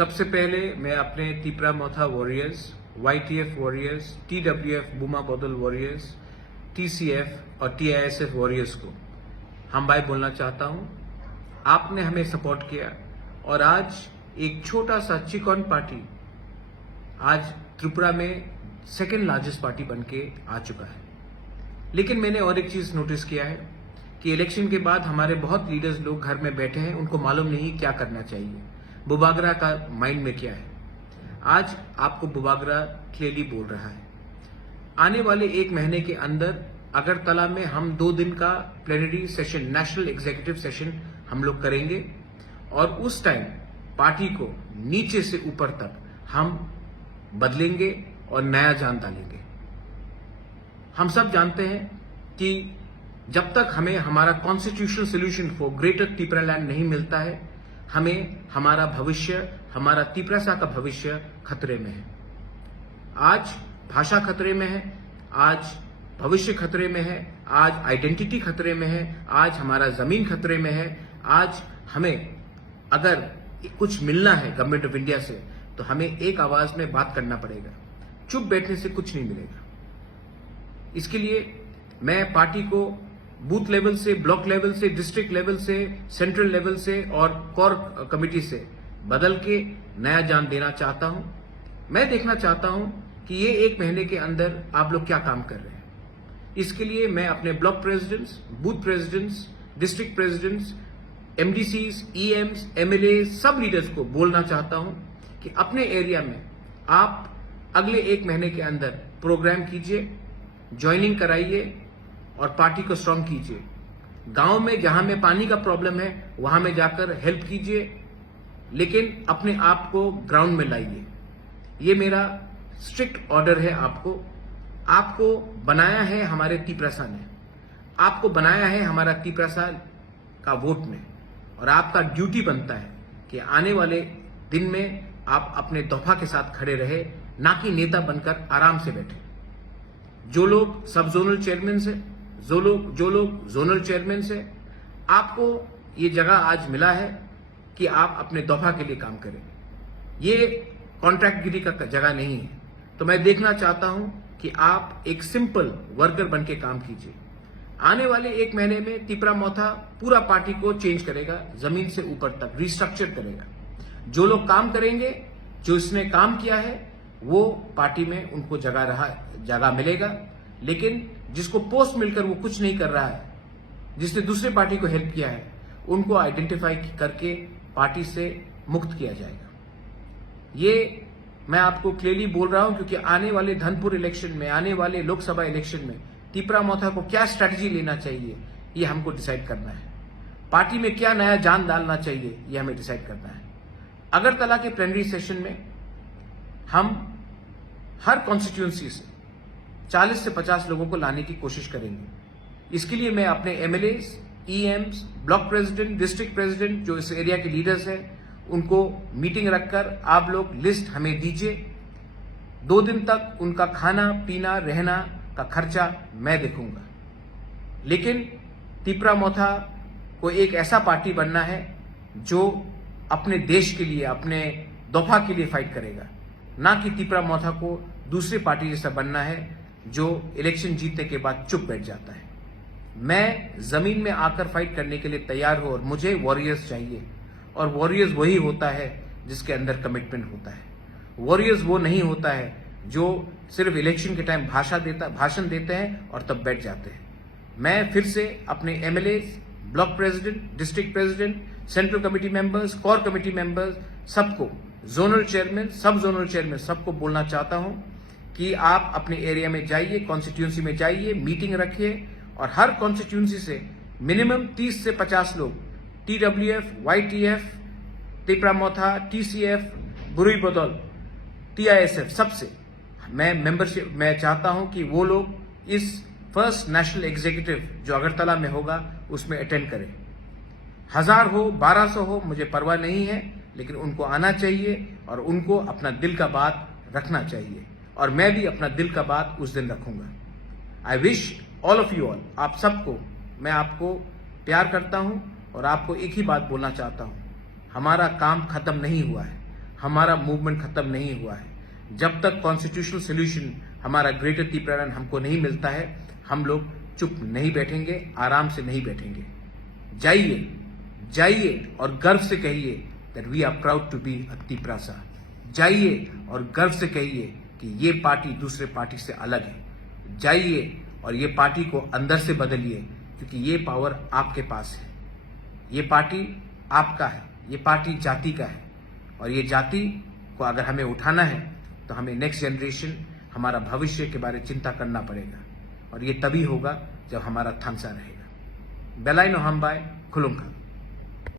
सबसे पहले मैं अपने तिपरा मोथा वॉरियर्स, YTF वॉरियर्स, TWF बुमा बदल वॉरियर्स, TCF और TISF वॉरियर्स को हम भाई बोलना चाहता हूं। आपने हमें सपोर्ट किया और आज एक छोटा सा चिकन पार्टी आज त्रिपुरा में सेकेंड लार्जेस्ट पार्टी बनके आ चुका है। लेकिन मैंने और एक चीज नोटिस किया है कि इलेक्शन के बाद हमारे बहुत लीडर्स लोग घर में बैठे हैं, उनको मालूम नहीं क्या करना चाहिए, बुबागरा का माइंड में क्या है। आज आपको बुबागरा क्लियरली बोल रहा है। आने वाले एक महीने के अंदर अगरतला में हम 2 दिन का plenary session, national executive session हम लोग करेंगे और उस टाइम पार्टी को नीचे से ऊपर तक हम बदलेंगे और नया जान डालेंगे। हम सब जानते हैं कि जब तक हमें हमारा constitutional solution for greater Tripura land नहीं मिलता है, हमें हमारा भविष्य, हमारा त्रिपुरा का भविष्य खतरे में है। आज भाषा खतरे में है, आज भविष्य खतरे में है, आज आइडेंटिटी खतरे में है, आज हमारा जमीन खतरे में है। आज हमें अगर कुछ मिलना है गवर्नमेंट ऑफ इंडिया से तो हमें एक आवाज में बात करना पड़ेगा। चुप बैठने से कुछ नहीं मिलेगा। इसके लिए मैं पार्टी को बूथ लेवल से, ब्लॉक लेवल से, डिस्ट्रिक्ट लेवल से, सेंट्रल लेवल से और कोर कमेटी से बदल के नया जान देना चाहता हूं। मैं देखना चाहता हूं कि ये एक महीने के अंदर आप लोग क्या काम कर रहे हैं। इसके लिए मैं अपने block presidents, booth presidents, district presidents, MDCs, EMs, MLA सब लीडर्स को बोलना चाहता हूं कि अपने एरिया में आप अगले एक महीने के अंदर प्रोग्राम कीजिए, ज्वाइनिंग कराइए और पार्टी को स्ट्रांग कीजिए। गांव में जहां में पानी का प्रॉब्लम है वहां में जाकर हेल्प कीजिए, लेकिन अपने आप को ग्राउंड में लाइए। ये मेरा स्ट्रिक्ट ऑर्डर है आपको। आपको बनाया है हमारे त्रिपुरा ने, आपको बनाया है हमारा त्रिपुरा का वोट में, और आपका ड्यूटी बनता है कि आने वाले दिन में आप अपने दफा के साथ खड़े रहे, ना कि नेता बनकर आराम से बैठे। जो लोग सब जोनल चेयरमैन से, जो लोग जोनल चेयरमैन से, आपको ये जगह आज मिला है कि आप अपने दफा के लिए काम करें। ये कॉन्ट्रैक्ट गिरी का जगह नहीं है। तो मैं देखना चाहता हूं कि आप एक सिंपल वर्कर बन के काम कीजिए। आने वाले एक महीने में तिपरा मोथा पूरा पार्टी को चेंज करेगा, जमीन से ऊपर तक रिस्ट्रक्चर करेगा। जो लोग काम करेंगे, जो इसने काम किया है, वो पार्टी में उनको जगह मिलेगा। लेकिन जिसको पोस्ट मिलकर वो कुछ नहीं कर रहा है, जिसने दूसरे पार्टी को हेल्प किया है, उनको आइडेंटिफाई करके पार्टी से मुक्त किया जाएगा। ये मैं आपको क्लियरली बोल रहा हूं क्योंकि आने वाले धनपुर इलेक्शन में, आने वाले लोकसभा इलेक्शन में तिपरा मोथा को क्या स्ट्रैटेजी लेना चाहिए, ये हमको डिसाइड करना है। पार्टी में क्या नया जान डालना चाहिए, ये हमें डिसाइड करना है। अगरतला के प्लेनरी सेशन में हम हर कॉन्स्टिट्यूंसी से 40 से 50 लोगों को लाने की कोशिश करेंगे। इसके लिए मैं अपने MLAs, EMs, block president, district president, जो इस एरिया के लीडर्स हैं, उनको मीटिंग रखकर आप लोग लिस्ट हमें दीजिए। 2 दिन तक उनका खाना पीना रहना का खर्चा मैं देखूंगा। लेकिन तिपरा मोथा को एक ऐसा पार्टी बनना है जो अपने देश के लिए, अपने दफा के लिए फाइट करेगा, ना कि तिपरा मोथा को दूसरी पार्टी जैसा बनना है जो इलेक्शन जीतने के बाद चुप बैठ जाता है। मैं जमीन में आकर फाइट करने के लिए तैयार हूं और मुझे वॉरियर्स चाहिए। और वॉरियर्स वही होता है जिसके अंदर कमिटमेंट होता है। वॉरियर्स वो नहीं होता है जो सिर्फ इलेक्शन के टाइम भाषण देते हैं और तब बैठ जाते हैं। मैं फिर से अपने MLAs, block president, district president, central committee members, core committee members, सबको, जोनल चेयरमैन, सब जोनल चेयरमैन, सबको बोलना चाहता हूं कि आप अपने एरिया में जाइए, कॉन्स्टिट्यूंसी में जाइए, मीटिंग रखिए और हर कॉन्स्टिट्यूंसी से मिनिमम 30 से 50 लोग, TWF, YTF, तिपरा मोथा, TCF, बुरुई बदौल, TISF, सबसे मैं मेंबरशिप मैं चाहता हूं कि वो लोग इस फर्स्ट नेशनल एग्जीक्यूटिव जो अगरतला में होगा उसमें अटेंड करें। 1000 हो, 1200 हो, मुझे परवाह नहीं है, लेकिन उनको आना चाहिए और उनको अपना दिल का बात रखना चाहिए और मैं भी अपना दिल का बात उस दिन रखूंगा। I wish all of you all, आप सबको, मैं आपको प्यार करता हूं और आपको एक ही बात बोलना चाहता हूं, हमारा काम खत्म नहीं हुआ है। हमारा मूवमेंट खत्म नहीं हुआ है। जब तक कॉन्स्टिट्यूशनल सोल्यूशन हमारा ग्रेटर त्रिपुरालैंड हमको नहीं मिलता है, हम लोग चुप नहीं बैठेंगे, आराम से नहीं बैठेंगे। जाइए, जाइए और गर्व से कहिए that we are proud to be a Tiprasa. जाइए और गर्व से कहिए कि ये पार्टी दूसरे पार्टी से अलग है। जाइए और ये पार्टी को अंदर से बदलिए, क्योंकि ये पावर आपके पास है। ये पार्टी आपका है, ये पार्टी जाति का है, और ये जाति को अगर हमें उठाना है तो हमें नेक्स्ट जनरेशन, हमारा भविष्य के बारे में चिंता करना पड़ेगा, और ये तभी होगा जब हमारा थांसा रहेगा। बेलाइनो हम्बाई खुलुमका।